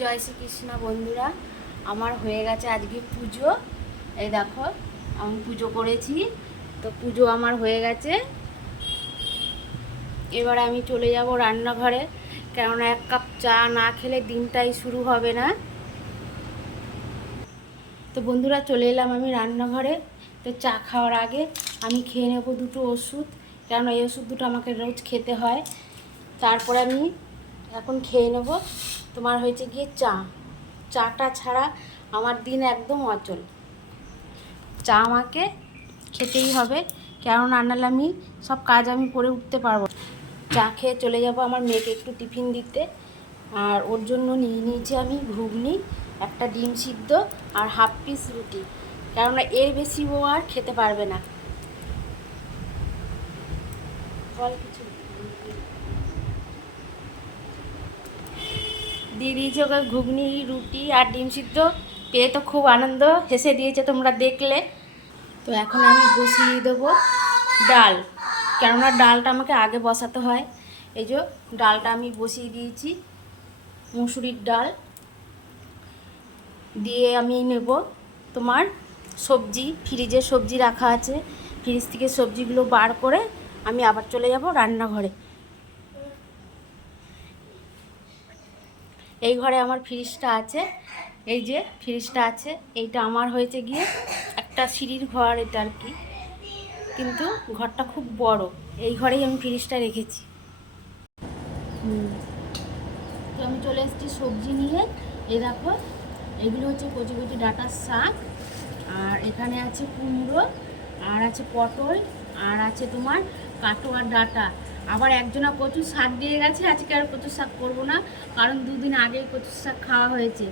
জয় শ্রীকৃষ্ণ বন্ধুরা, আমার হয়ে গেছে আজকে পুজো। এই দেখো, আমি পুজো করেছি। তো পুজো আমার হয়ে গেছে। এবার আমি চলে যাব রান্নাঘরে, কেননা 1 কাপ চা না খেলে দিনটাই শুরু হবে না। তো বন্ধুরা, চলে এলাম আমি রান্নাঘরে। তো চা খাওয়ার আগে আমি খেয়ে নেব দুটো ওষুধ, কেননা এই ওষুধ দুটো আমাকে রোজ খেতে হয়। তারপরে আমি এখন খেয়ে নেব। তোমার হয়েছে গিয়ে চাটা ছাড়া আমার দিন একদম অচল। চা আমাকে খেতেই হবে, কেননা নাহলে আমি সব কাজ আমি করে উঠতে পারবো। চা খেয়ে চলে যাব আমার মেয়েকে একটু টিফিন দিতে। আর ওর জন্য নিয়ে নিয়েছি আমি ঘুগনি, একটা ডিম সিদ্ধ আর হাফ পিস রুটি, কেননা এর বেশি ও আর খেতে পারবে না। কিছু দিয়ে দিয়েছি ওকে ঘুগনি, রুটি আর ডিম সিদ্ধ। পেয়ে তো খুব আনন্দ হেসে দিয়েছে, তোমরা দেখলে। তো এখন আমি বসিয়ে দেবো ডাল, কেননা ডালটা আমাকে আগে বসাতে হয়। এই যে ডালটা আমি বসিয়ে দিয়েছি, মুসুরির ডাল দিয়ে আমি নেব তোমার সবজি। ফ্রিজে সবজি রাখা আছে, ফ্রিজ থেকে সবজিগুলো বার করে আমি আবার চলে যাব রান্নাঘরে। এই ঘরে আমার ফ্রিজটা আছে, এই যে ফ্রিজটা আছে। এইটা আমার হয়েছে গিয়ে একটা সিঁড়ির ঘর এটা আর কি, কিন্তু ঘরটা খুব বড়। এই ঘরেই আমি ফ্রিজটা রেখেছি। তো আমি চলে এসেছি সবজি নিয়ে। এই দেখো, এগুলো হচ্ছে কচি কচি ডাঁটার শাক, আর এখানে আছে কুমড়ো, আর আছে পটল, আর আছে তোমার কাটোয়ার ডাঁটা। আবার একজনা কচুর শাক দিয়ে গেছে, আজকে আর কচুর শাক করবো না, কারণ 2 দিন আগে কচুর শাক খাওয়া হয়েছে।